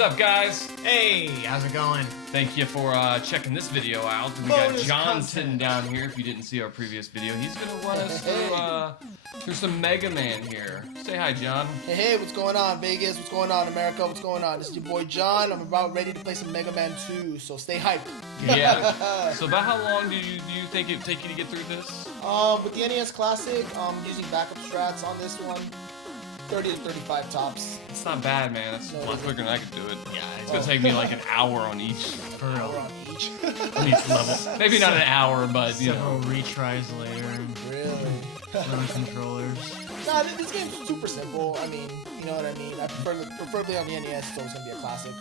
What's up, guys? Hey, how's it going? Thank you for checking this video out. We got John sitting down here. If you didn't see our previous video, he's gonna run us through some Mega Man here. Say hi, John. Hey, what's going on, Vegas? What's going on, America? What's going on? This is your boy John. I'm about ready to play some Mega Man 2, so stay hyped. Yeah. So about how long do you think it'd take you to get through this? With the NES Classic, using backup strats on this one, 30 to 35 tops. It's not bad, man. That's a lot quicker than I could do it. Yeah, It's gonna take me like an hour on each On each. on each level. Maybe not an hour, but you several know. retries later. Really? Some controllers. Nah, this game's super simple. I mean, you know what I mean? I preferably on the NES, so it's gonna be a classic.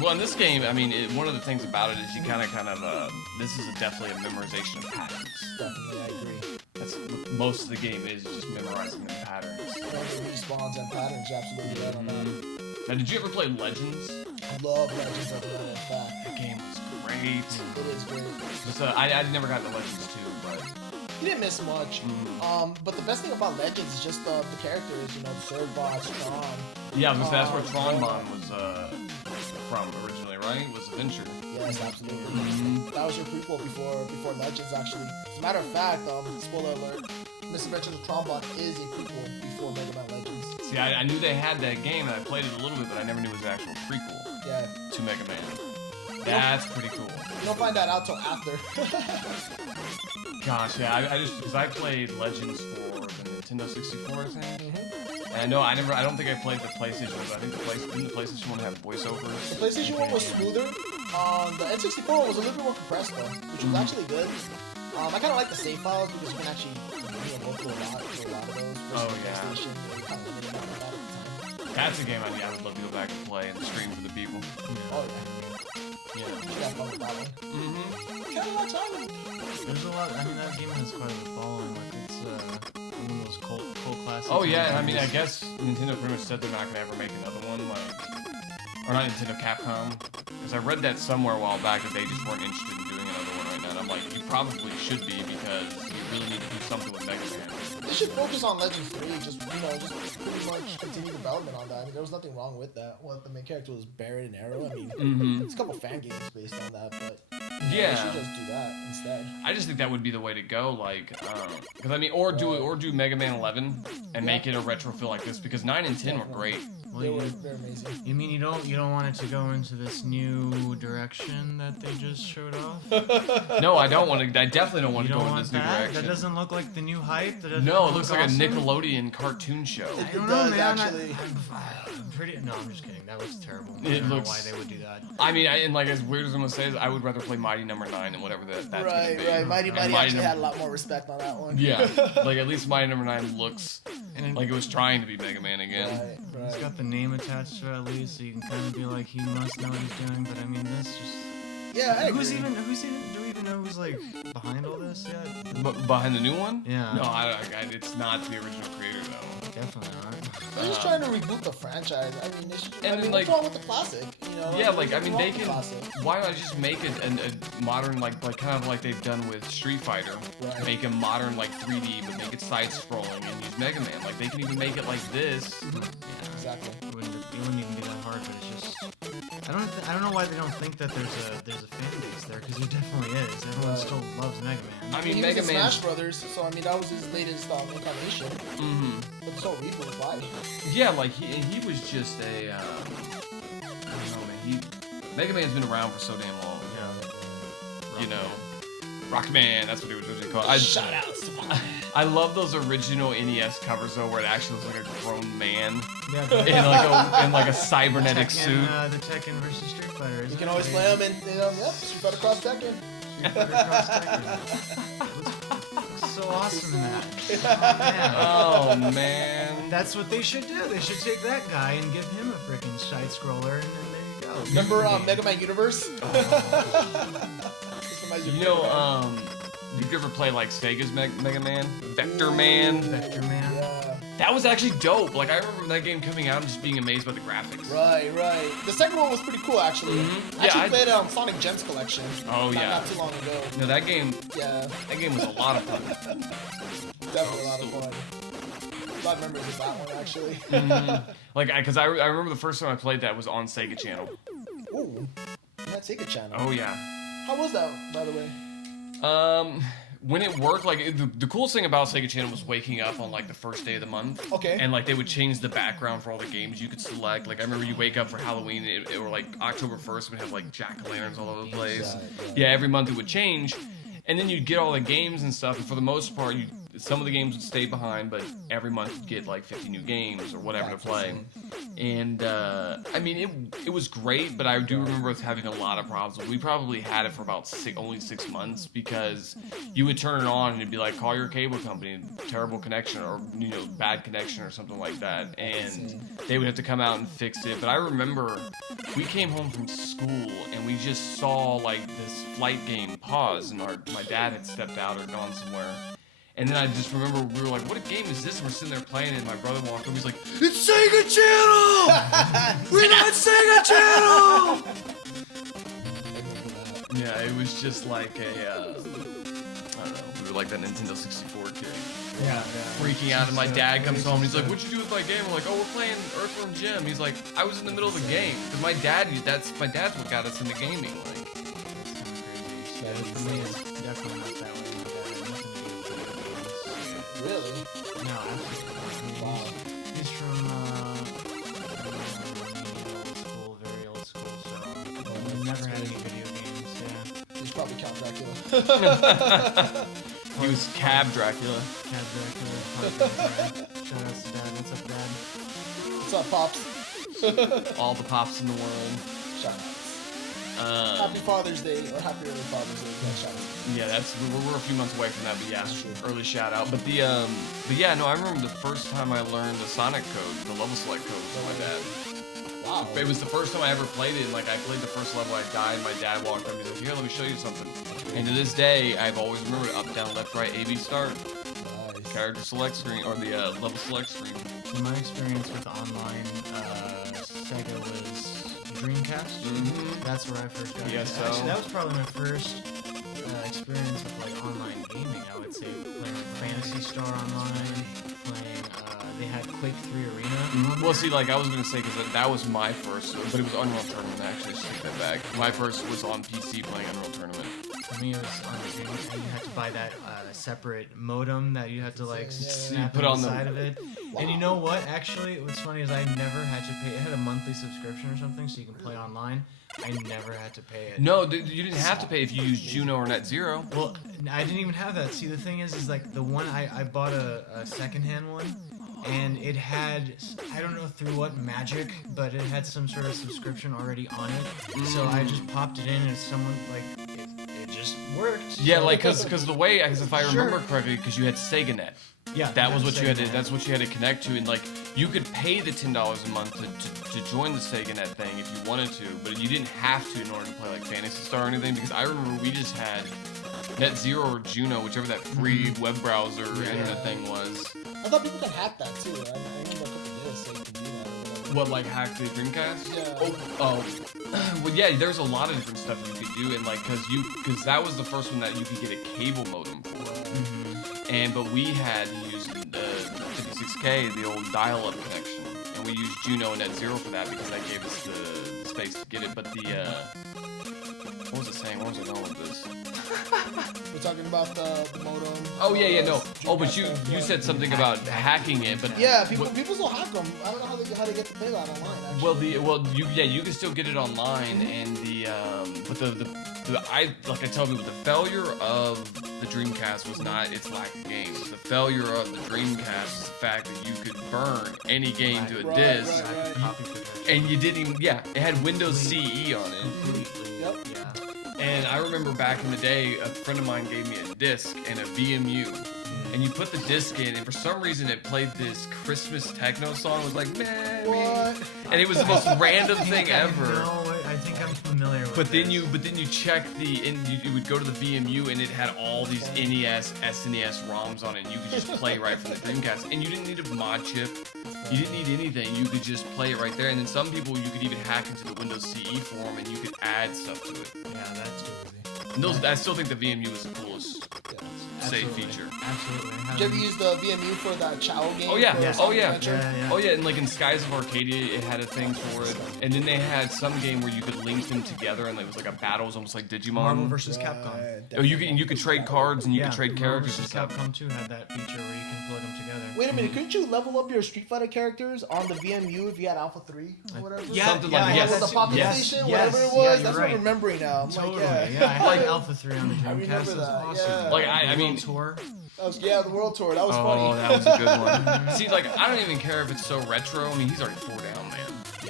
Well, in this game, I mean, one of the things about it is you kind of, this is definitely a memorization of patterns. Definitely, I agree. That's what most of the game is just memorizing the patterns. You know, the respawns and patterns, you're absolutely right on that. Now, did you ever play Legends? I love Legends of the fact. That game was great. It is great. I never got into Legends 2, but You didn't miss much. But the best thing about Legends is just the characters, you know, the Servbots, Tron. yeah, that's where Tronbon was from originally, right? Was Adventure. Yes, absolutely. That was your prequel before Legends, actually. As a matter of fact, spoiler alert, Misadventures of Tronbon is a prequel before Mega Man Legends. See, I knew they had that game, and I played it a little bit, but I never knew it was an actual prequel Yeah. to Mega Man. That's pretty cool. You don't find that out till after. Gosh, yeah, because I played Legends for the Nintendo 64, I think. And no, I don't think I played the PlayStation one, but I think didn't the PlayStation one have voiceovers? The PlayStation one was smoother. The N64 one was a little bit more compressed though, which was actually good. I kind of like the save files because you can actually go through a lot of those. Oh, yeah. PlayStation, you kind of limited out on that at the time. That's a game I would love to go back and play and stream for the people. Oh yeah. Yeah. You got fun with that one. Kind of watch on it. There's a lot. I mean, that game has quite a following. Like it's one of those cult classics. Oh yeah, I mean, I guess Nintendo pretty much said they're not gonna ever make another one, or not Nintendo, Capcom. Because I read that somewhere a while back that they just weren't interested in doing another one right now. And I'm like, you probably should be because you really need to do something with Mega Man. They should focus on Legends 3, just pretty much continue development on that. I mean, there was nothing wrong with that. What the main character was Barrett and Arrow. I mean, there's a couple fan games based on that, but yeah, they should just do that instead. I just think that would be the way to go, like, because I mean, or do Mega Man 11 and make it a retro feel like this, because 9 and 10 were great. Well, They were amazing. You mean you don't want it to go into this new direction that they just showed off? No, I don't want to. I definitely don't want You to don't go in want this new that? direction. That doesn't look like the new hype. No, it looks like awesome. a Nickelodeon cartoon show. I don't does, know, man. actually. I'm pretty. No, I'm just kidding. That looks terrible. I It don't know looks- why they would do that. I mean, and like as weird as I'm gonna say, is I would rather play Mighty Number 9 than whatever that's gonna be. Right. Mighty Mighty actually Num- had a lot more respect on that one. Yeah, like at least Mighty Number 9 looks And like it was trying to be Mega Man again. Right. It's got the name attached to it at least, so you can kind of be like, he must know what he's doing. But I mean, this just. Yeah, I Who's agree. even? Do we even know who's like behind all this yet? But behind the new one? Yeah. No, it's not the original creator though. Definitely not. They're just trying to reboot the franchise. I mean, they should. And I mean, like- what's wrong with the classic? You know. Yeah, like I mean, they what's can. wrong with the classic? Why not just make a modern like kind of like they've done with Street Fighter? Right. Make a modern like 3D, but make it side scrolling and use Mega Man. Like they can even make it like this. Yeah. Exactly. It wouldn't even be that hard, but it's just. I don't know why they don't think that there's a fan base there, because there definitely is. Everyone Right. still loves Mega Man. I mean, He Mega was in Man. Smash Brothers, so I mean that was his latest incarnation. But this whole reboot, why? Yeah, like he was just a. I don't know, man. Mega Man's been around for so damn long. Yeah. You know, Rockman. That's what he was originally called. Shout outs to Rockman. I love those original NES covers though, where it actually looks like a grown man Yeah. in like a cybernetic suit. The Tekken versus Street Fighter. You can always play them in, yep, Street Fighter Cross Tekken. Street Fighter Cross Tekken. Looks so awesome in that. Oh man. That's what they should do. They should take that guy and give him a freaking side scroller, and then there you go. Remember Mega Man Universe? You know, did you ever play like Sega's Mega Man? Vector Man? Vector Man. Yeah. That was actually dope. Like I remember that game coming out and just being amazed by the graphics. Right. The second one was pretty cool, actually. I actually I played it on Sonic Gems Collection. Oh, yeah. Not too long ago. No, that game Yeah, was a lot of fun. definitely a lot of fun. bad memories of that one actually. Like, because I remember the first time I played that was on Sega Channel. Ooh, that Sega Channel. Oh yeah. How was that, by the way? When it worked, like the coolest thing about Sega Channel was waking up on like the first day of the month. Okay. And like they would change the background for all the games you could select. Like I remember you wake up for Halloween, or like October 1st, would have like jack-o'-lanterns all over the place. Yeah, every month it would change, and then you'd get all the games and stuff. And for the most part, some of the games would stay behind, but every month you'd get like 50 new games or whatever to play. And I mean, it was great, but I do remember us having a lot of problems. We probably had it for about only 6 months, because you would turn it on and it'd be like, call your cable company, terrible connection, or bad connection or something like that, and they would have to come out and fix it. But I remember we came home from school and we just saw like this flight game pause, and my dad had stepped out or gone somewhere. And then I just remember we were like, what game is this? And we're sitting there playing, and my brother walked over. He's like, it's Sega Channel! We got Sega Channel! Yeah, it was just like a, I don't know, we were like that Nintendo 64 kid. Yeah. Freaking out, and my dad comes home, and he's like, what'd you do with my game? I'm like, oh, we're playing Earthworm Jim. He's like, I was in the middle of a game. Because my dad's what got us into gaming. Like, yeah, for me, it's definitely not that way. Really? No, absolutely. Wow. He's from old school, very old school, so we never had any video games, yeah. He's probably Count Dracula. he was Cab Dracula. Cab Dracula, probably. Shout out to Dad. What's up, Dad? What's up, Pops? All the pops in the world. Shout outs. Happy Father's Day, or happy early Father's Day. Yeah, shout out. Yeah, we're a few months away from that, but yeah, early shout out. But yeah, no, I remember the first time I learned the Sonic code, the level select code from my dad. Wow. It was the first time I ever played it, and like I played the first level, I died, and my dad walked up, he's like, here, let me show you something. And to this day, I've always remembered up, down, left, right, A, B, start. Nice. Character select screen, or the level select screen. My experience with online Sega was Dreamcast. That's where I first got Yes, it. so. Actually, that was probably my first experience with like online gaming. I would say playing like Phantasy Star online, playing. They had Quake 3 Arena. Well, see, like I was gonna say, because that was my first, but it was Unreal Tournament. Actually, I take that back. My first was on PC playing Unreal Tournament. For me, it was on the game. You had to buy that separate modem that you had to like snap put on on the the- side of it. Wow. And you know what? Actually, what's funny is I never had to pay. It had a monthly subscription or something, so you can play online. I never had to pay it. No, you didn't have to pay if you used Juno or NetZero. Well, I didn't even have that. See, the thing is like the one I bought a secondhand one, and it had, I don't know through what magic, but it had some sort of subscription already on it. So I just popped it in, and someone like it just worked. Yeah, So- like because the way, because if I remember Sure. correctly, because you had SegaNet. Yeah, That was what you had to. Sega. That's what you had to connect to, and like you could pay the $10 a month to join the SegaNet thing if you wanted to, but you didn't have to in order to play like Phantasy Star or anything. Because I remember we just had NetZero or Juno, whichever that free web browser internet thing was. I thought people could hack that too. I remember a couple days so you could do that. Or whatever. What, like hack the Dreamcast? Yeah. Oh. Well, yeah. There's a lot of different stuff you could do, and like because that was the first one that you could get a cable modem for. But we had used 56K, the old dial-up connection, and we used Juno and NetZero for that because that gave us the space to get it. But what was it saying? What was I going with this? We're talking about the modem. Oh yeah, no. Oh, but you Dreamcast, said something about hacking it, but Yeah, people still hack them. I don't know how they get to play that online. Actually. you can still get it online, and I tell people the failure of the Dreamcast was not its lack of games. The failure of the Dreamcast is the fact that you could burn any game to a Right, disc, right. and you didn't even it had Windows CE on it. Yep. Yeah. And I remember back in the day, a friend of mine gave me a disc and a VMU. And you put the disc in, and for some reason it played this Christmas techno song. It was like, man, What? and it was the most random thing ever. No, I think I'm familiar with But then this. you check you would go to the VMU, and it had all these NES, SNES ROMs on it. And you could just play right from the Dreamcast, and you didn't need a mod chip. You didn't need anything. You could just play it right there. And then some people, you could even hack into the Windows CE form, and you could add stuff to it. Yeah, that's crazy. And I still think the VMU is the coolest. Yeah. save Absolutely. feature. Absolutely. Did you ever use the VMU for that Chow game? Oh yeah, for Yeah. Sonic oh yeah. Adventure? Yeah. Oh yeah, and like in Skies of Arcadia, it had a thing for it, and then they had some game where you could link them together, and it was like a battle, it was almost like Digimon. Marvel vs. Capcom. Oh, you could trade cards and you could trade Marvel characters and vs. stuff. Capcom 2 had that feature where you can plug them together. Wait a minute, couldn't you level up your Street Fighter characters on the VMU if you had Alpha 3 or whatever? Yeah, Something like that, Yeah, yes. the Pocket Yes, Station, yes, whatever it yeah, was. you're That's what right. I'm remembering now. I'm Totally. like, Yeah, I had Alpha 3 on the Dreamcast. remember It was that, awesome. yeah. Like, I mean- World Tour. Yeah, the World Tour. That was Oh, funny. that was a good one. See, like, I don't even care if it's so retro. I mean, he's already 4 down, man.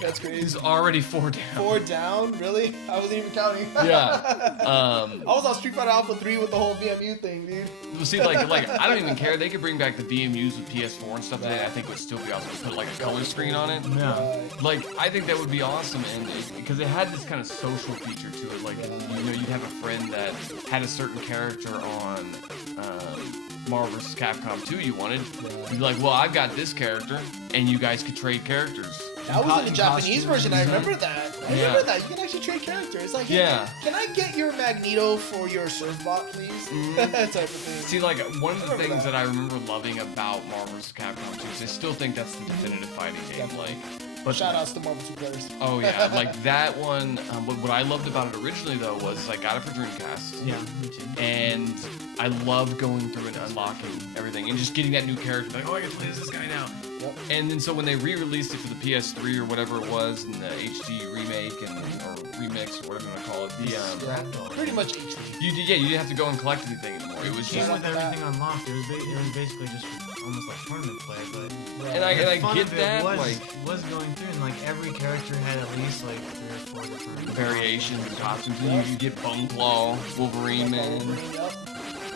That's crazy. He's already 4 down. 4 down? Really? I wasn't even counting. Yeah. I was on Street Fighter Alpha 3 with the whole VMU thing, dude. Well, see, like I don't even care. They could bring back the VMUs with PS4 and stuff. Today. I think it would still be awesome to put like a color screen on it. Yeah. Like, I think that would be awesome, and because it had this kind of social feature to it. Like, you know, you'd have a friend that had a certain character on Marvel vs. Capcom 2 you wanted. You'd be like, well, I've got this character, and you guys could trade characters. That was in the In Japanese costumes version. and I stuff. remember that. I Yeah. remember that. You can actually trade characters. It's like, hey, Yeah. can I get your Magneto for your Surfbot, please? That type of thing. See, like, one of the Remember things that. that I remember loving about Marvel vs. Capcom 2 is I still think that's the definitive fighting game. Definitely. But Shout outs to Marvel 2 players. oh yeah, like that one. What I loved about it originally though was I got it for Dreamcast. Yeah, me too. And I loved going through and unlocking everything and just getting that new character. Like, oh, I can play as this guy now. Yep. And then so when they re-released it for the PS3 or whatever it was, and the HD remake and or remix or whatever you want to call it, the Yeah. Pretty much HD. you didn't have to go and collect anything anymore. It was Came just with everything unlocked. It was basically just almost like tournament play, but and I the fun get of it that was, like was going through, and like every character had at least like 3 or 4 different variations and costumes. And you get Bone Claw, Wolverine, man. Yep.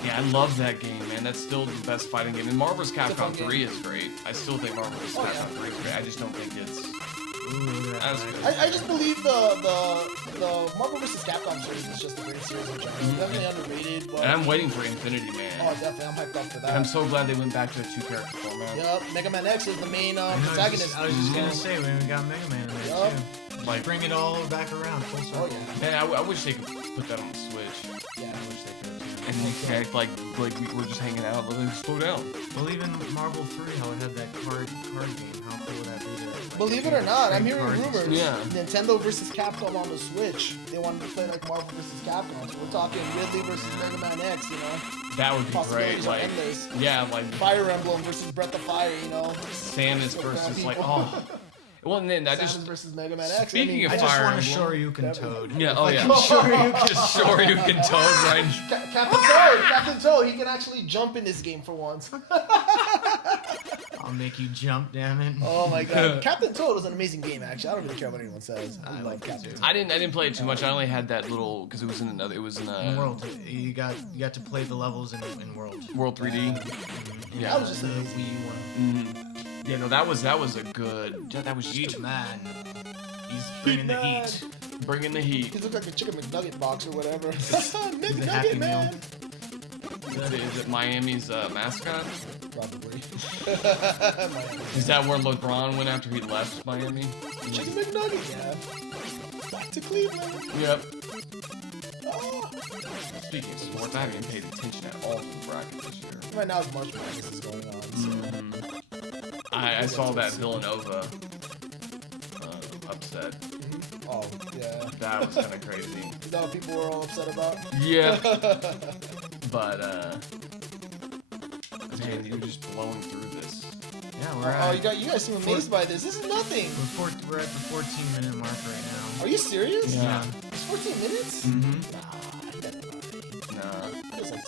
Yeah, I love that game, man. That's still the best fighting game. And Marvel vs. a fun Capcom game. 3 is great. I still think Marvel vs. Oh, Capcom yeah. 3 is great. I just don't think it's. Ooh, That's right. good. I just believe the Marvel vs. Capcom series is just a great series in general. Definitely underrated, but And I'm waiting for Infinity, oh, man. definitely, I'm hyped up for And I'm that. so glad they went back to a 2-character format. Yep, Mega Man X is the main I know, protagonist. I was just gonna say when we got Mega Man in there Yup. too. Like, Bring it all back around full circle. Oh yeah, man, I wish they could put that on the Switch. yeah. I wish they could too. And you can act like we were just hanging out, but then slow down. Well, even Marvel 3, how it had that card game. How cool would that be? To, like, Believe it or not, I'm trade hearing cards and rumors. Yeah. Nintendo versus Capcom on the Switch. They wanted to play like Marvel versus Capcom. So we're talking Ridley versus Mega Man X. You know, That would be great. possibilities are Like, endless. yeah, like Fire Emblem versus Breath of Fire. You know, Samus So versus bad like, people. oh. Well, and then I Samus just. versus Mega Man X. Speaking of I just Fire want a Emblem. Shoryuken Toad. Yeah, oh yeah. Shoryuken. Just Shoryuken Toad, right? Captain Toad, he can actually jump in this game for once. I'll make you jump, damn it. Oh my god, Captain Toad was an amazing game. Actually, I don't really care what anyone says. I love like it Captain too. Toad. I didn't play it too much. I only had that little because it was in another. It was in In World, you got to play the levels in World. World 3D. Yeah. That was just The amazing. Wii one. Yeah, no, that was a good. That was Heat just man. He's bringing the man. heat. bringing the heat. He looked like a chicken McNugget box or whatever. He's a Happy McNugget man. Is it Miami's mascot? Probably. Is that where LeBron went after he left Miami? Chicken McNugget, yeah. Back to Cleveland. Yep. Oh. Speaking of sports, I haven't even paid attention at all to the bracket this year. Right now, it's March Madness is going on. So. I saw that Villanova upset. Oh, yeah. That was kind of crazy. Is that what people were all upset about? Yeah. But man, you're just blowing through this. Yeah, we're Oh, at. you guys seem amazed by this. This is nothing. We're at the 14-minute mark right now. Are you serious? Yeah. It's 14 minutes? Nah. Feels like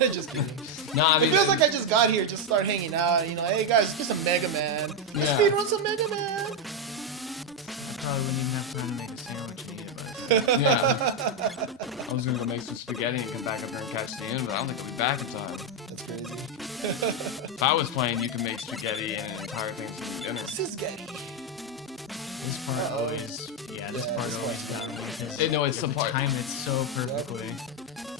2. Just kidding. Nah, I It mean, feels like I just got here, just start hanging out. You know, hey guys, get some Mega Man. Let's Yeah. speedrun some Mega Man. I probably wouldn't even have time to make a sandwich and eat it, but yeah. I was gonna go make some spaghetti and come back up here and catch the end, but I don't think I'll be back in time. That's crazy. If I was playing, you can make spaghetti and an entire thing for dinner. This is getting. this part Uh-oh. always, yeah, this Yeah, part this always part's got me. because No, it's you the have to part. time it so perfectly.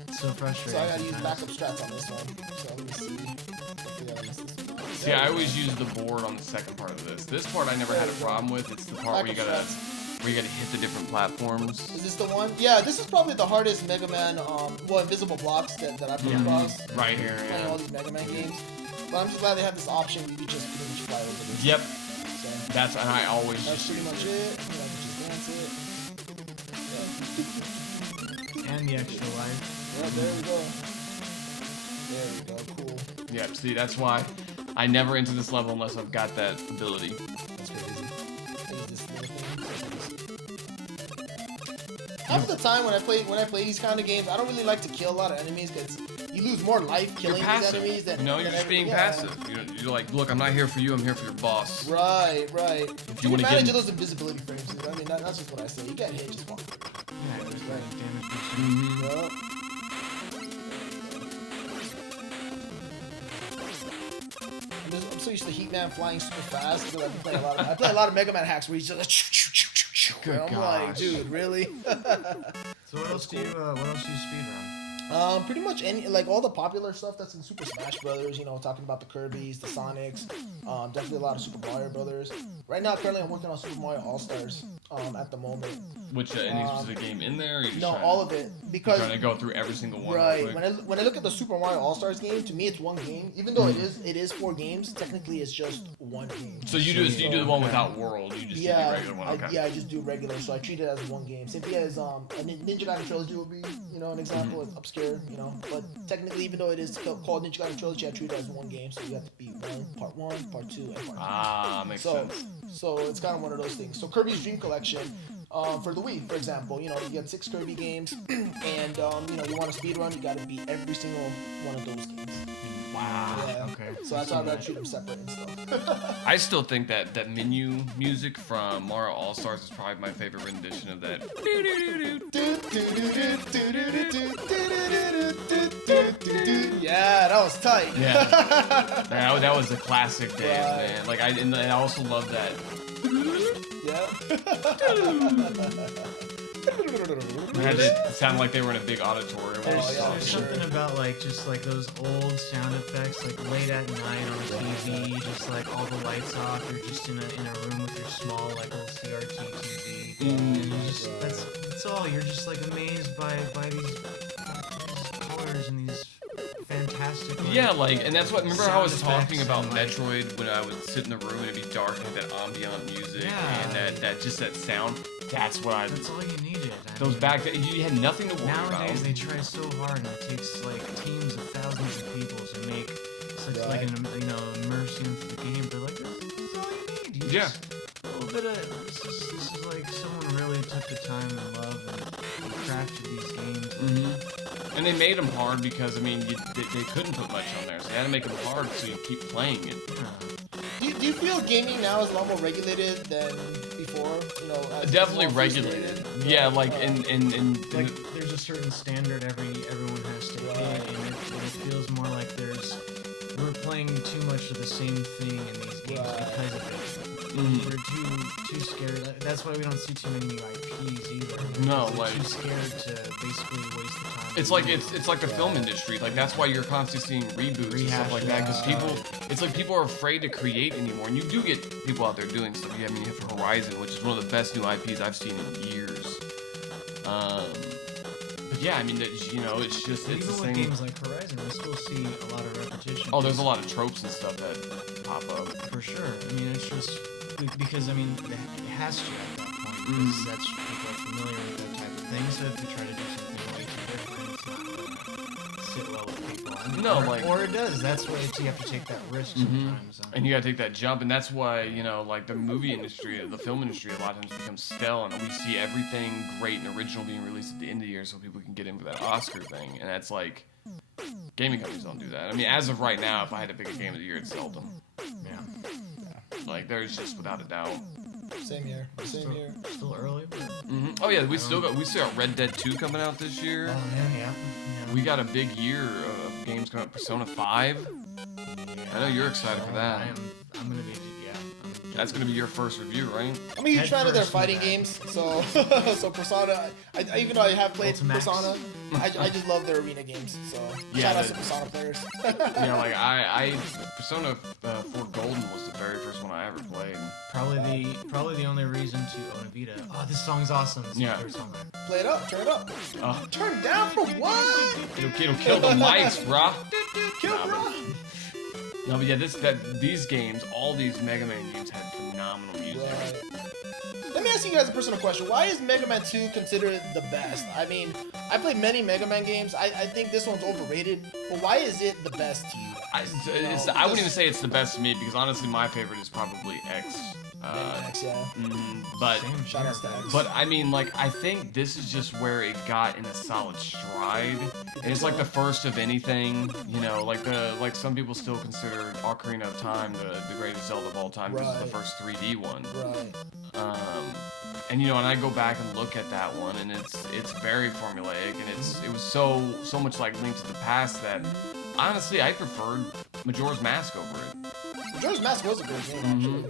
It's so frustrating. So I gotta use sometimes. backup strats on this one. So let me see. Hopefully I don't miss this one. See, I always use the board on the second part of this. This part I never had a problem with. It's the part where you gotta where you gotta hit the different platforms. Is this the one? Yeah, this is probably the hardest Mega Man, invisible blocks that I've come across. Right here, Playing all these Mega Man games. But I'm just glad they have this option where you can just pretty much fly over this. Yep. So, That's, and I always that's just pretty much it. You know, I can just dance it. And the extra life. Yeah, there we go. There we go, cool. Yep, see, that's why I never enter this level unless I've got that ability. That's crazy. This little thing. Half the time when I play these kind of games, I don't really like to kill a lot of enemies because you lose more life killing these enemies than No, you're just being passive. You're like, look, I'm not here for you. I'm here for your boss. Right. If you Take want to advantage get of those invisibility frames. I mean, that's just what I say. You get hit, just walk. Yeah, there's like damage. Yup. I'm so used to Heatman flying super fast. So I play a lot of Mega Man hacks where he's just like, Good I'm like, dude, really? So what else do you speedrun? Pretty much all the popular stuff that's in Super Smash Brothers. You know, talking about the Kirby's, the Sonics. Definitely a lot of Super Mario Brothers. Right now, currently, I'm working on Super Mario All Stars. At the moment. Which any specific game in there? Or you just No, all of it because trying to go through every single one. right. Real quick? When I look at the Super Mario All Stars game, to me it's one game. Even though it is 4 games, technically it's just one game. So you do the one without world. You just do the regular one. Okay. I just do regular, so I treat it as one game. Same thing as a Ninja Gaiden Trilogy would be, an example. It's obscure, but technically, even though it is called Ninja Gaiden Trilogy, I treat it as one game. So you have to beat part 1, part 2, and part 3. Makes sense. So it's kind of one of those things. So Kirby's Dream Collection. For the Wii, for example, you get 6 Kirby games, and you want to speedrun, you got to beat every single one of those games. Wow. Yeah. Okay. So that's why I gotta treat them separate and stuff. I still think that menu music from Mario All Stars is probably my favorite rendition of that. Yeah, that was tight. Yeah. that was a classic dance, man. Like and I also love that. Yeah. It had to sound like they were in a big auditorium. Oh, yeah. There's Sure. something about just those old sound effects, like late at night on TV, just like all the lights off, you're just in a room with your small little CRT TV, and you just that's all. You're just like amazed by these colors and these fantastic. Yeah, and that's what. Remember how I was sound talking effects about and, Metroid when I would sit in the room and it'd be dark and have that ambient music and that sound. That's what I. That's all you needed. Those back then, you had nothing to worry Nowadays about. they try so hard, and it takes teams of thousands of people to make such an immersion into the game. But this is all you need. You just, a little bit of this is like someone really took the time and love and crafted these games. And they made them hard because they couldn't put much on there, so they had to make them hard so you keep playing it. Do you feel gaming now is a lot more regulated than before? Definitely regulated. Yeah, There's a certain standard everyone has to hit, and it feels more like we're playing too much of the same thing in these games because of it. We're too scared. That's why we don't see too many new IPs either. No, we're too scared to basically waste the time. It's like the film industry. That's why you're constantly seeing reboots and stuff like that. Because people are afraid to create anymore. And you do get people out there doing stuff. You have Horizon, which is one of the best new IPs I've seen in years. But yeah, it's just Even the with same. games like Horizon, we still see a lot of repetition. Oh, there's a lot of tropes and stuff that pop up. For sure. It's just because it has to at that point because that's people are familiar with that type of thing. So if you try to do something way too different, it's not gonna sit well with people. Or it does. That's why you have to take that risk sometimes. And you gotta take that jump, and that's why the movie industry, the film industry, a lot of times becomes stale, and we see everything great and original being released at the end of the year, so people can get in for that Oscar thing, and that's gaming companies don't do that. As of right now, if I had to pick a game of the year, it's Zelda. Yeah. There's just without a doubt. Same here. Still early, but... Oh yeah, we still got Red Dead 2 coming out this year. Oh yeah. We got a big year of games coming out. Persona 5. I know you're excited for that. I'm gonna be That's gonna be your first review, right? I'm a huge Head fan of their first fighting with games, so so Persona. Even though I have played Ultimax. Persona, I just love their arena games. So Yeah, shout out to the- Persona players. Yeah, like I Persona 4 Golden was the very first one I ever played. Probably the only reason to own a Vita. Oh, this song's awesome. It's Yeah. my favorite song there. Play it up, turn it up. Oh, Turn down for what? it'll kill the mics, brah. Kill, Nah, bro. No, but yeah, these games, all these Mega Man games had phenomenal music. Right. Let me ask you guys a personal question. Why is Mega Man 2 considered the best? I mean, I played many Mega Man games. I think this one's overrated. But why is it the best to you? I wouldn't even say it's the best to me because honestly, my favorite is probably X. X, yeah. But Same Shout out to here. X. But I mean, like, I think this is just where it got in a solid stride, and it's like the first of anything, you know. Like some people still consider Ocarina of Time the greatest Zelda of all time because it's the Right. first 3D one. Right. And you know, and I go back and look at that one, and it's very formulaic, and it was so much like Link to the Past that honestly I preferred Majora's Mask over it. Majora's Mask was a great game, actually.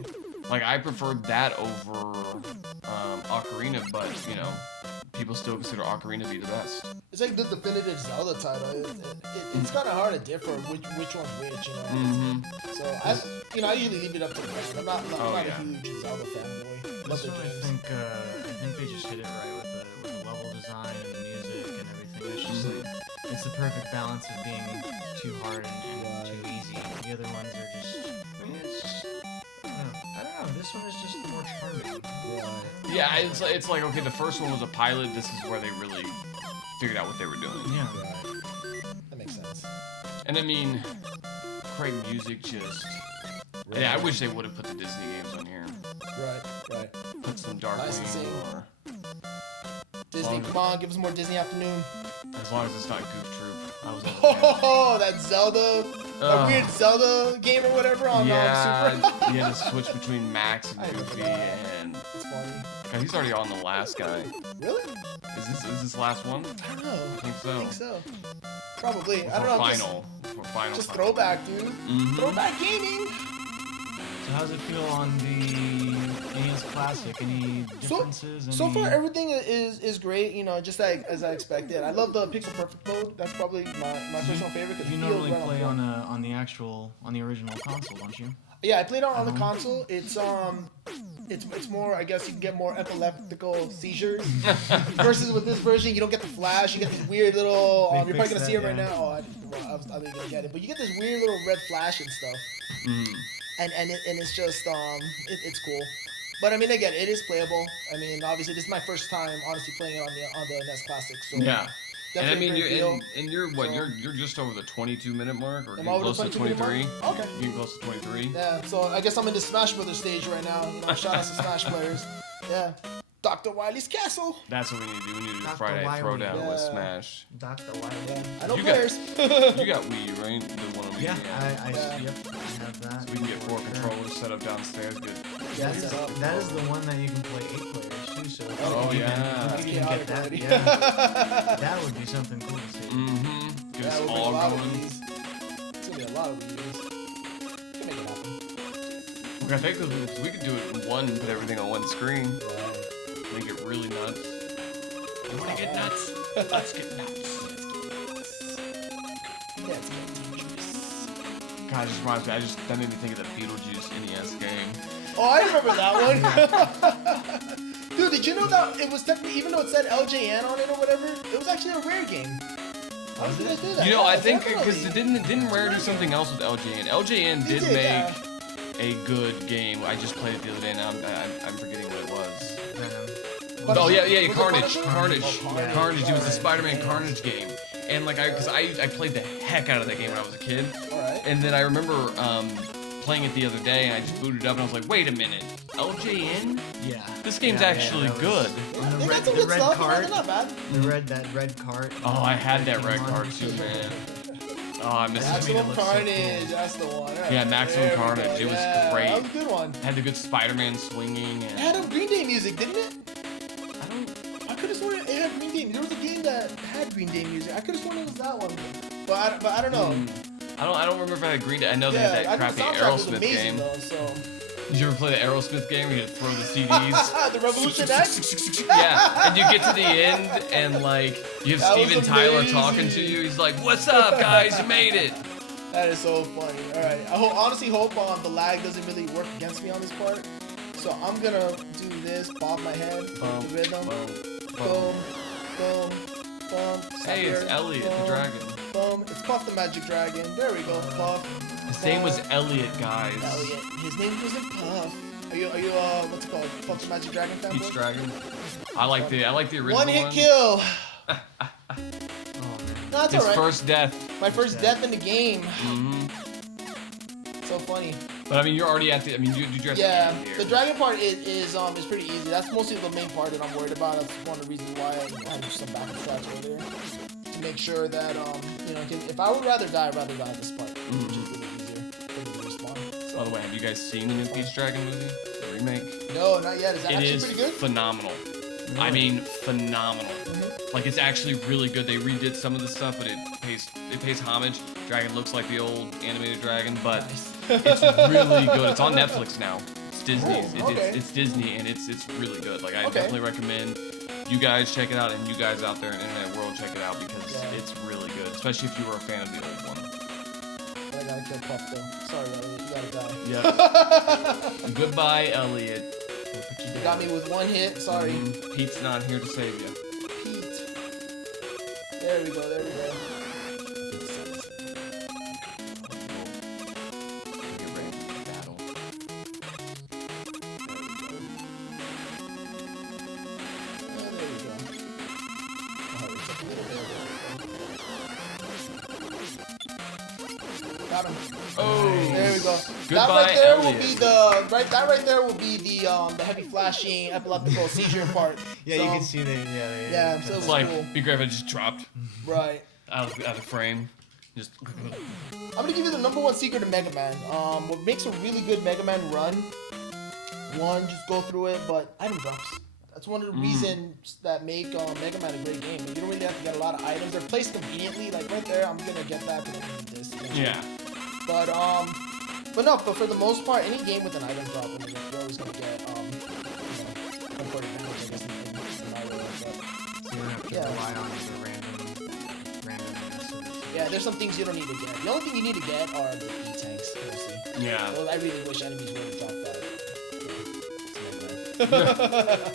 Like, I preferred that over Ocarina, but, you know, people still consider Ocarina to be the best. It's like the definitive Zelda title. It's kind of hard to differ which one's which, you know. So I usually leave it up to the fan. I'm not yeah. a huge Zelda fanboy. Love This the one, games. I think they just hit it right with the level design and the music and everything. It's just like, it's the perfect balance of being too hard and too easy. The other ones are just, I mean, it's just, I don't know. This one is just more charming. Yeah, it's like, okay, the first one was a pilot. This is where they really figured out what they were doing. Yeah. Right. That makes sense. And I mean, Craig music just... Yeah, I wish they would have put the Disney games on here. Right. Put some Darkwing Licensing. or... Disney, Long- come on, give us more Disney afternoon. As long as it's not Goof Troop. I was Oh, that Zelda, a weird Zelda game or whatever on yeah, Super. you had to switch between Max and I remember Goofy, that. and That's funny. God, he's already on the last guy. Really? Is this last one? I don't know. I think so. Probably. I For don't know. final. For final. Just final. throwback, dude. Mhm. Throwback gaming. So how's it feel on the NES Classic? Any differences? So far, everything is great. You know, just like as I expected. I love the pixel perfect mode. That's probably my personal favorite. 'Cause You it feels normally right play point. on the original console, don't you? Yeah, I played on the console. It's more. I guess you can get more epileptical seizures versus with this version, you don't get the flash. You get this weird little. They You're probably fixed gonna see that, it right yeah. now. Oh, I think gonna get it, but you get this weird little red flash and stuff. And it's just it's cool. But I mean, again, it is playable. I mean, obviously, this is my first time honestly playing it on the NES Classic. So Yeah. And I definitely mean, a great feel. you're what? So- You're just over the 22-minute mark, or Am I getting over the close to 22-minute mark? 23. Okay. You're getting close to 23. Yeah, so I guess I'm in the Smash Brothers stage right now. You know, shout out to Smash players. Yeah. Dr. Wily's Castle. That's what we need to do. We need to do a Dr. Friday Wiley. Throwdown with Yeah. Smash. Dr. Wiley. Yeah. I know You players. You got Wii U, right? The one on Wii. Yeah, Yeah. yep, I have that. So we can get 4 controllers set up downstairs. Good. That is, Set up. that is the one that you can play 8 players too, so if Oh, you yeah. can, if you can get that, Already. yeah, that would be something cool to see. Mm-hmm. Get Yeah, us we'll bring a all lot of going. these. It's gonna be a lot of these. Can make it happen. Okay, I think we could do it in one, put everything on one screen. Make it really nuts. You wanna get nuts? Let's get nuts. Yeah, it's dangerous. God, it just reminds me. That made me think of the Beetlejuice NES game. Oh, I remember that one. Dude, did you know that it was technically, even though it said LJN on it or whatever, it was actually a rare game. Why did they do that? You know, I Yeah, think because definitely. didn't Rare do something else with LJN? LJN did did, make yeah. a good game. I just played it the other day, and I'm forgetting what it was. Venom. Oh yeah, Was it Carnage. Punisher? Carnage. Oh, Yeah. Carnage. It was the Alright. Spider-Man Carnage game, and like I played the heck out of that game when I was a kid, Alright. and then I remember playing it the other day, and I just booted it up, and I was like, wait a minute, LJN? Yeah. This game's Yeah, actually that was- good. Yeah, And they got some good stuff. They're not bad. that red cart. Oh, I had that came red on. card too, man. Oh, I miss That's it. what- Maximum looks so Carnage, cool. that's the one. Alright, Yeah, Maximum there we Carnage, go. it was Yeah, great. That was a good one. Had the good Spider-Man swinging, It and had a Green Day music, didn't it? I don't. I could have sworn it had Green Day. There was a game that had Green Day music. I could have sworn it was that one. But I don't know. I don't remember if I had Green Day. I know they Yeah, had I that know the crappy soundtrack was Aerosmith amazing game. though. So Did you ever play the Aerosmith game where you had to throw the CDs? The Revolution X? Yeah, and you get to the end and like you have That was Steven Tyler amazing. talking to you. He's like, "What's up, guys? You made it." That is so funny. All right, I honestly hope the lag doesn't really work against me on this part. So I'm gonna do this, bob my head, Boom, the rhythm, boom, boom, boom, boom. Stop Hey, it's here. Elliot the Boom, dragon. Boom, it's Puff the Magic Dragon. There we go, Puff. His name was Elliot, guys. Elliot. His name wasn't Puff. Are you what's it called? Puff the Magic Dragon fan? Peach Dragon. I like the original One hit one. kill. Oh man. No, it's His alright. first death. My first death in the game. hmm So funny. But I mean, you're already at the. I mean, you're at Yeah, the end here. the dragon part is pretty easy. That's mostly the main part that I'm worried about. That's one of the reasons why I had some back strats earlier to make sure that you know, 'cause if I would rather die, I'd rather die at this part, which is really easier for me to respawn. By the way, have you guys seen the new Peach Dragon movie? The remake? No, not yet. Is that It actually is pretty good? phenomenal. I mean, phenomenal. Mhm. Like, it's actually really good. They redid some of the stuff, but it pays homage. Dragon looks like the old animated dragon, but Nice. it's really good. It's on Netflix now. It's Disney. Oh, okay. It's Disney, and it's really good. Like, I Okay. definitely recommend you guys check it out, and you guys out there in the internet world check it out because Yeah. it's really good, especially if you were a fan of the old one. I gotta kill Puff though. Sorry, Elliot, you Yep. gotta die. Goodbye, Elliot. You got me with one hit. Sorry. Pete's not here to save you. Pete. There we go. There we go. Get ready for the battle. There we go. Oh, it's up a little bit. Got him. Oh, There we go. Goodbye, that right there Elliot. will be the heavy flashing epileptical seizure part. Yeah, So, you can see the Yeah, so It's it like, was cool. be great if I just dropped Right. out of frame. Just. I'm gonna give you the #1 secret of Mega Man. What makes a really good Mega Man run? One, just go through it, but item drops. That's one of the reasons that make Mega Man a great game. You don't really have to get a lot of items. They're placed conveniently. Like right there, I'm gonna get that because I need this. Yeah. But for the most part, any game with an item drop, you're always gonna get some sort of advantage, I guess, in my way like that. So you don't have to Yeah. rely on the randomness of it. Yeah, there's some things you don't need to get. The only thing you need to get are the E-tanks, mostly. Yeah. Well, I really wish enemies would have dropped that.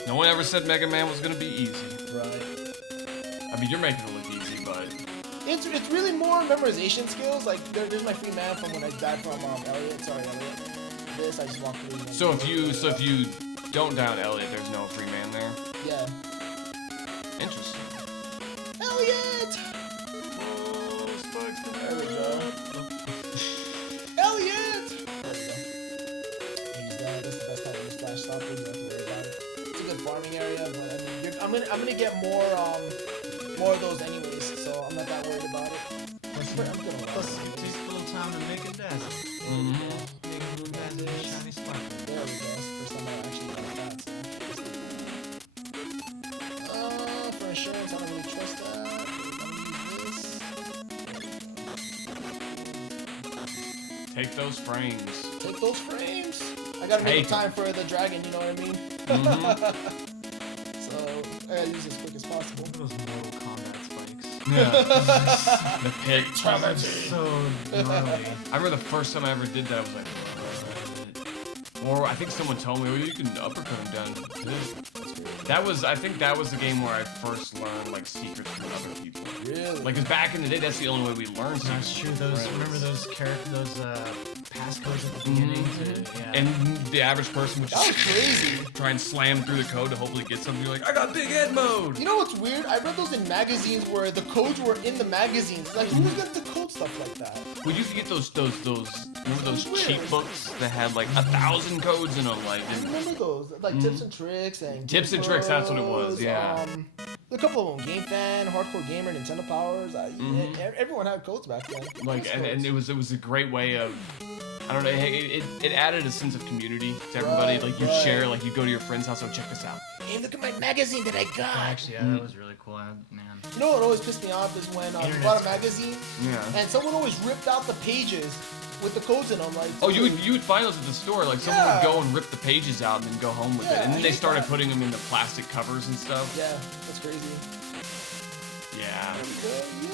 No one ever said Mega Man was gonna be easy. Right. I mean, you're making it look easy, but It's really more memorization skills. Like there's my free man from when I died from Elliot. Sorry, Elliot. This I just walked through. and so if you don't down Elliot, there's no free man there. yeah. Interesting. Elliot. There we go. Elliot. There we go. He's dead. That's the best time to use flash stopper. You don't have to worry about it. It's a good farming area, but I mean, I'm gonna get more of those anyways, so I'm not that worried about it. I'm gonna Plus, it takes a little time to make a dazzle. Make a little dazzle, shiny sparkle. There we go. That's the first time I actually got that. So. For insurance, I don't really trust that. I'm gonna use this. Take those frames. Take those frames. I gotta make time for the dragon. You know what I mean? So I gotta use it as quick as possible. Look at those Mortal Kombat spikes. Yeah. The pit. So gnarly. I remember the first time I ever did that, I was like, what? Or I think someone told me, well, you can uppercut him down to this. I think that was the game where I first learned, like, secrets from other people. Really? Like, 'cause back in the day, that's the only way we learned That's secrets. true. Right. Remember those passcodes at the beginning to And the average person would That was just crazy. try and slam through the code to hopefully get something. You're like, I got big head mode. You know what's weird? I read those in magazines where the codes were in the magazines. Like, who's got to code stuff like that? We used to get those remember those Weird. cheat books that had like 1,000 codes in them, like. I remember those, like tips and tricks and Tips and tricks, that's what it was, yeah. A couple of them, Game Fan, Hardcore Gamer, Nintendo Powers. Everyone had codes back then. Like, Nice and codes. it was a great way of, I don't know, it added a sense of community to everybody. Right, like you right. share, like you go to your friend's house, oh check this out. Hey, look at my magazine that I got. Actually, yeah, that was really cool. Man. You know what always pissed me off is when you Internet's bought a magazine Yeah. and someone always ripped out the pages with the codes in them, like. Oh, you would find those at the store. Like someone would Yeah. go and rip the pages out and then go home with it, and then they started putting them in the plastic covers and stuff. Yeah, that's crazy. Yeah. Good, yay!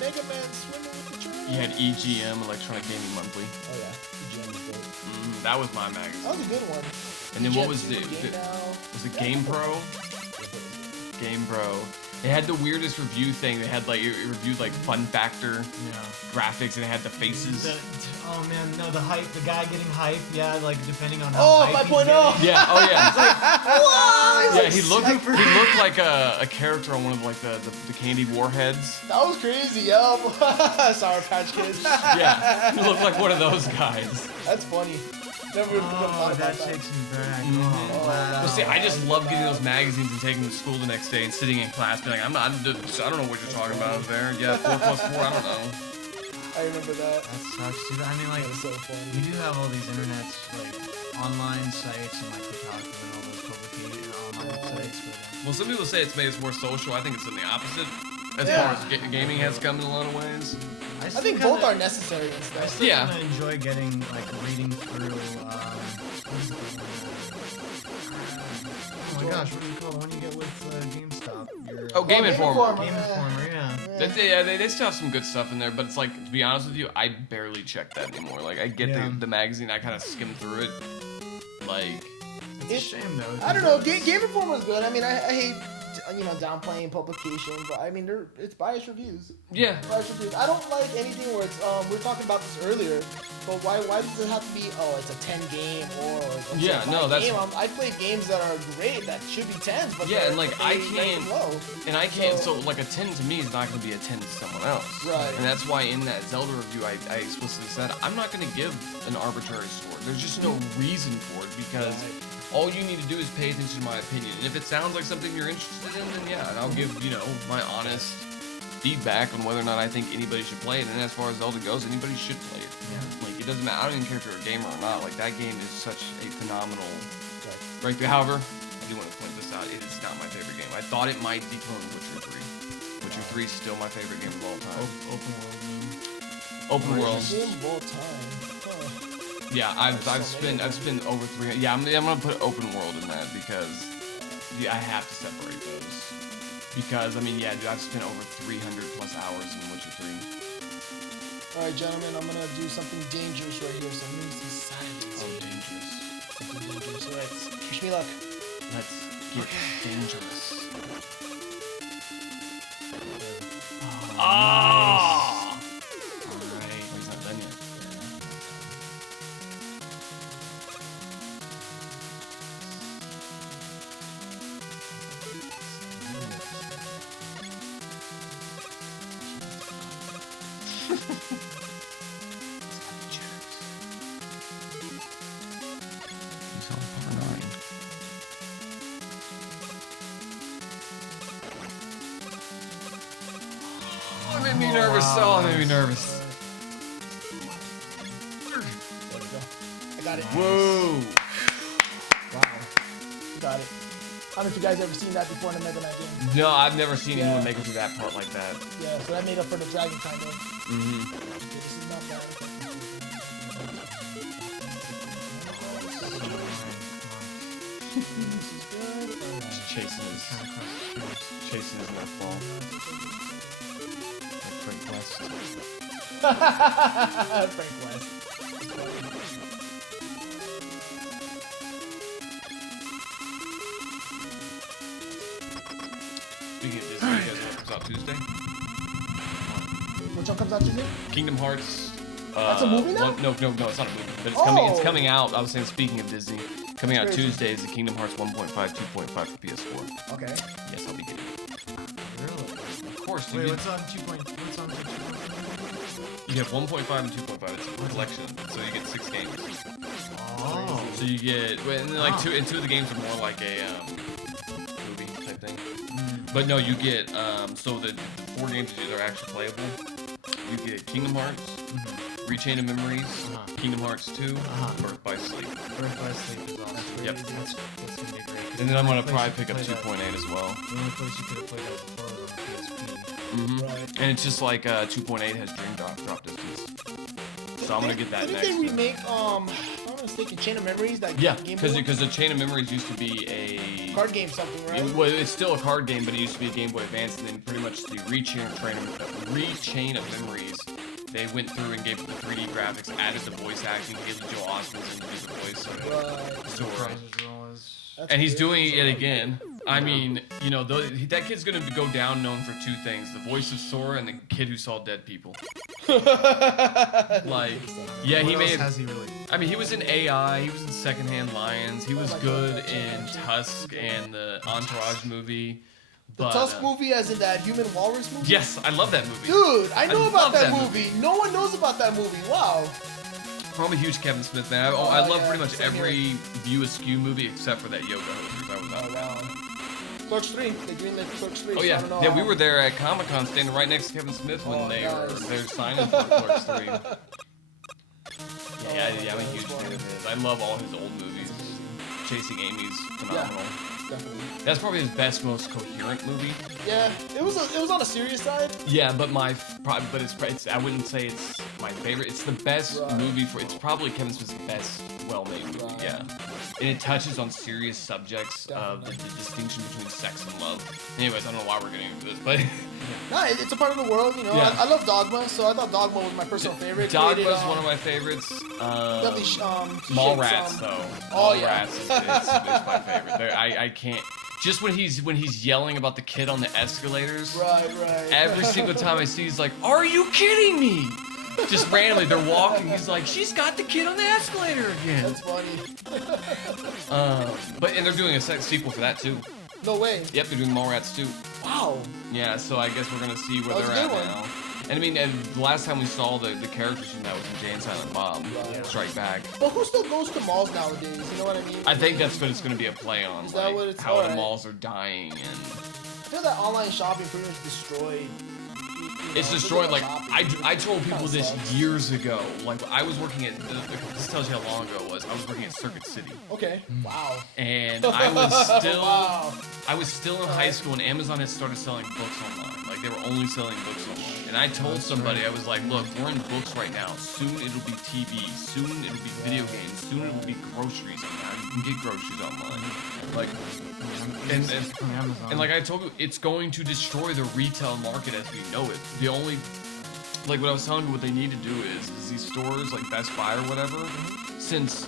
Mega Man swimming with the train. You had EGM, Electronic Gaming Monthly. Oh yeah, EGM was dope. That was my magazine. That was a good one. And then what EGM was too, it? Game Now. Was it Game Pro? Game Pro. It had the weirdest review thing. They had like it reviewed like Fun Factor graphics, and it had the faces. Oh man, no, the hype, the guy getting hype, yeah, like depending on how Oh, hype 5.0. Yeah. Oh yeah. Whoa! Yeah, he looked like a character on one of like the candy warheads. That was crazy, yo. Sour Patch Kids. Yeah, he looked like one of those guys. That's funny. Never thought Oh, about that that. takes me back. Mhm. Oh, wow. But see, I just love getting those magazines and taking them to school the next day and sitting in class being like, I don't know what you're talking about over there. Yeah, 4 plus 4, I don't know. I remember that. That sucks too. I mean, like, That was so funny. we do have all these internet, like, online sites and like Kotaku and all those publication online sites, but Well, some people say it's made us more social. I think it's in the opposite. As Yeah. far as gaming has come in a lot of ways. I think both are necessary and I stuff. still Yeah. kinda enjoy getting, like, reading through, oh my gosh, what do you call it when you get with GameStop? Your, Oh, Game Informer. Game Informer, yeah. They still have some good stuff in there, but it's like, to be honest with you, I barely check that anymore. Like, I get Yeah. the magazine, I kind of skim through it. Like, It's a shame though. I don't know. Game Informer is good. I mean, I hate downplaying publication, but I mean, it's biased reviews. yeah. Biased reviews. I don't like anything where it's we were talking about this earlier, but why does it have to be it's a 10 game or a Yeah, 10 no, that's- game? I play games that are great that should be 10s, but Yeah, they're- and, like, they I rank can't- low. And I can't, so like a 10 to me is not going to be a 10 to someone else. Right. And that's why in that Zelda review, I explicitly said, I'm not going to give an arbitrary score. There's just no reason for it because all you need to do is pay attention to my opinion. And if it sounds like something you're interested in, then yeah, and I'll give, my honest feedback on whether or not I think anybody should play it. And as far as Zelda goes, anybody should play it. Yeah. Like, it doesn't matter. I don't even care if you're a gamer or not. Like, that game is such a phenomenal breakthrough. However, I do want to point this out. It is not my favorite game. I thought it might dethrone Witcher 3. Witcher 3 is still my favorite game of all time. Open world game. Open world. Game of all time. Huh. Yeah, I've spent over 300. Yeah, I'm gonna put open world in that because I have to separate those. Because I mean, yeah, dude, I've spent over 300 plus hours in Witcher 3. All right, gentlemen, I'm gonna do something dangerous right here. So I'm gonna use silence. Oh, dangerous. Something dangerous. All right, wish me luck. Let's get dangerous. Ah! Alright, he's not done yet. He's on par 9. Oh, it made me nervous. Oh, it made me nervous. There we go. I got it. Whoa. Wow. You got it. I don't know if you guys ever seen that before in a Mega Man game. No, I've never seen Yeah. anyone make it through that part like that. Yeah, so that made up for the dragon kind of. Mm-hmm. Okay, this is not bad. This is good. Just chasing his left ball. Like Frank West. Alright. Frank West. Speaking of Disney, you guys know what comes out Tuesday? Which one comes out Tuesday? Kingdom Hearts. That's a movie now? No, it's not a movie, but it's Oh. coming out. I was saying, speaking of Disney, coming out Crazy. Tuesday is the Kingdom Hearts 1.5, 2.5 for PS4. Okay. Yes, I'll be getting it. Really? Of course, you, Wait, get, what's on 2.2? you have 1.5 and 2.5. It's a collection, so you get 6 games. Oh. So you get, and then like two of the games are more like a movie type thing. But no, you get so the 4 games that are actually playable. You get Kingdom Hearts, Rechain of Memories, Kingdom Hearts 2, Birth by Sleep. Birth by Sleep is awesome. Yep. That's gonna be great. And then I'm gonna The probably only place pick up you could play 2.8 as well. The only place you could have played that before was on PSP. Mm-hmm. Right. And it's just like 2.8 has Dream Drop distance. so I'm gonna get that Didn't next. they remake, if I'm not mistaken, Chain of Memories? That Yeah, Game Boy? because the Chain of Memories used to be a Card game something, right? Well, it's still a card game, but it used to be a Game Boy Advance, and then pretty much the Rechain of Memories, they went through and gave it the 3D graphics, added the voice acting, Haley Joel Osment's in the voice of Sora. And he's doing it again. I mean, you know, that kid's gonna go down known for two things: the voice of Sora and the kid who saw dead people. Like, yeah, What he else made. has he really? I mean, he was in AI, he was in Secondhand Lions, he was good in Tusk and the Entourage movie. The But, Tusk movie, as in that Human Walrus movie? Yes, I love that movie. Dude, I know about love that that movie. No one knows about that movie. Wow. I'm a huge Kevin Smith fan. I love yeah, pretty much same here. every View Askew movie except for that Yoga Hosers. I was Oh, out. wow. Clerks 3. They greenlit Clerks 3. Oh so I yeah, don't know yeah. how- We were there at Comic-Con, standing right next to Kevin Smith when Oh, they nice. were signing for Clerks 3. Yeah, I'm a huge fan of his. I love all his old movies. Chasing Amy's phenomenal. Definitely. That's probably his best, most coherent movie. Yeah, it was on a serious side. Yeah, but it's I wouldn't say it's my favorite. It's the best Right. movie for. It's probably Kevin Smith's best, well-made movie. Right. Yeah, and it touches on serious subjects of the distinction between sex and love. Anyways, I don't know why we're getting into this, but Nah, it's a part of the world, you know. Yeah. I love Dogma, so I thought Dogma was my personal favorite. Dogma's Created, one of my favorites. definitely, Mallrats, though. Oh, yeah. Mallrats is my favorite. I can't. Just when he's yelling about the kid on the escalators. Right. Every single time I see, he's like, "Are you kidding me?" Just randomly, they're walking. He's like, "She's got the kid on the escalator again." That's funny. And they're doing a sequel for that too. No way. Yep, they're doing Mallrats too. Wow. Yeah, so I guess we're gonna see where That was they're a at good one. now. And I mean, the last time we saw the characters from that was in Jay and Silent Bob Right. Strike Back. But who still goes to malls nowadays? You know what I mean? I think that's what it's gonna be a play on, Is that like what it's- how the alright. malls are dying and. I feel that online shopping pretty much destroyed. It's destroyed. Like I told people Kinda this sucks. years ago. Like I was working at. This tells you how long ago it was. I was working at Circuit City, Okay. Wow. and I was still. Wow. I was still in high school, and Amazon had started selling books online. Like they were only selling books online. And I told somebody, I was like, "Look, we're in books right now. Soon it'll be TV. Soon it'll be video games. Soon it'll be groceries. Now you can get groceries online. Like, From Amazon. and like I told you, it's going to destroy the retail market as we know it. The only, like what I was telling you, what they need to do is these stores like Best Buy or whatever, since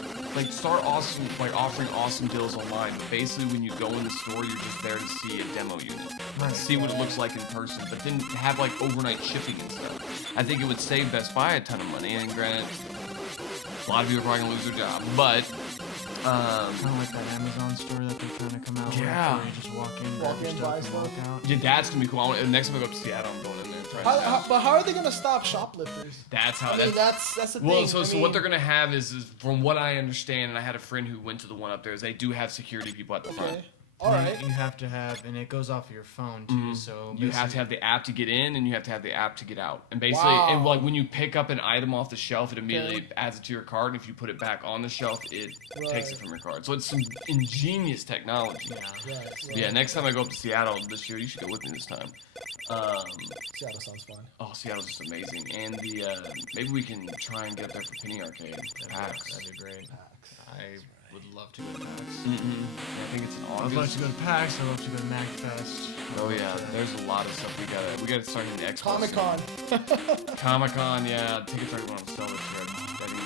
start offering awesome deals online. But basically, when you go in the store, you're just there to see a demo unit, Right. see what it looks like in person. But then to have like overnight shipping and stuff, I think it would save Best Buy a ton of money. And granted, a lot of people are probably gonna lose their job, but. Kind of like that Amazon store that they're trying to come out Yeah. with, where you just walk in, Walk grab your in, stuff, buy and stuff. walk out. Yeah, that's gonna be cool. Next time I go up to Seattle, I'm going in there and trying it out. But how are they gonna stop shoplifters? That's how. I mean, that's the Well, thing. so what they're gonna have is, from what I understand, and I had a friend who went to the one up there, is they do have security people at the front. Okay. All And right. You have to have, and it goes off of your phone too. So You have to have the app to get in, and you have to have the app to get out. And basically, Wow. and like when you pick up an item off the shelf, it immediately Okay. adds it to your card. And if you put it back on the shelf, it takes it Right. from your card. So it's some ingenious technology. Yeah. Right. Yeah, next time I go up to Seattle this year, you should go with me this time. Seattle sounds fun. Oh, Seattle's just amazing. And maybe we can try and get there for Penny Arcade. PAX. That'd be great. I would love to go to PAX. I think it's in I'd love August. to go to PAX. I'd love to go to MacFest. Oh yeah, there's a lot of stuff we gotta start in the Xbox. Comic-Con. Yeah, tickets are going on sale this year.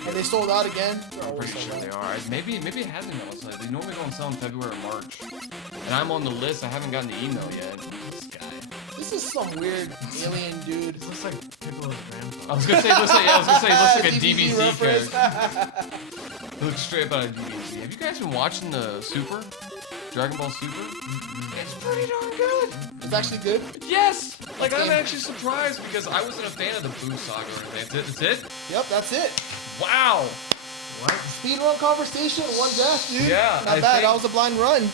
And they sold out again? I'm pretty sure they are. Maybe it hasn't been on sale. They normally go on sale in February or March. And I'm on the list. I haven't gotten the email yet. This guy. This is some weird alien dude. It looks like Piccolo's grandpa. I was gonna say, it looks like a DBZ DBZ reference. character. It looks straight up out of DBZ. Have you guys been watching the Super? Dragon Ball Super? It's pretty darn good. It's actually good. Yes! Like, I'm game. actually surprised because I wasn't a fan of the Boo Saga or anything. That's it? Yep, that's it. Wow! What? Speedrun conversation, one death, dude. Yeah, Not I bad. think- That was a blind run.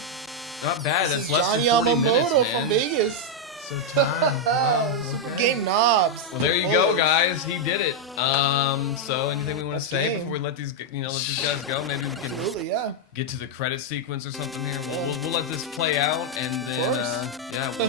Not bad. This That's is less John than 40 minutes, Yamamoto man. from Vegas. So time. Wow, Super okay. game knobs. Well, there you go, guys. He did it. So anything we want to That's say game. before we let these guys go? Maybe we can Absolutely, yeah. get to the credit sequence or something here. Yeah. We'll let this play out, and then course. yeah, we'll,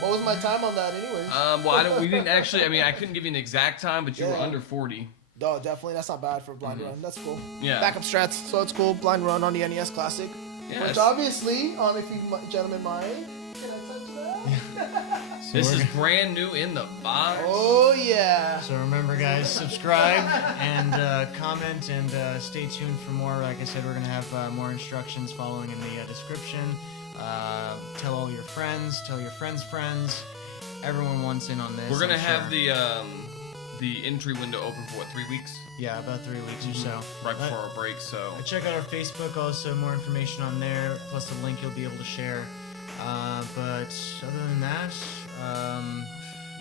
Well, What was my time on that, anyways? Well, we didn't actually. I mean, I couldn't give you an exact time, but you were Yeah. under 40. Oh, definitely. That's not bad for blind run. That's cool. Yeah. Backup strats, so it's cool. Blind run on the NES Classic. Yeah. Which obviously, if you gentlemen mind, can I touch that? So This we're is gonna- brand new in the box. Oh yeah. So remember, guys, subscribe and comment, and stay tuned for more. Like I said, we're gonna have more instructions following in the description. Tell all your friends. Tell your friends' friends. Everyone wants in on this. We're gonna I'm have sure. the entry window open for what, 3 weeks? Yeah, about 3 weeks or so. Right before our break. So Check out our Facebook, also more information on there, plus a link you'll be able to share. But other than that,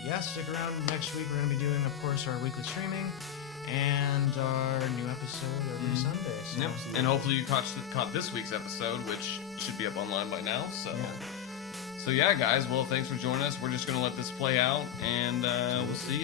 yeah, stick around. Next week we're going to be doing, of course, our weekly streaming and our new episode every Sunday. So, yep. And hopefully you caught this week's episode, which should be up online by now. So. yeah. So yeah, guys. Well, thanks for joining us. We're just gonna let this play out, and we'll see you.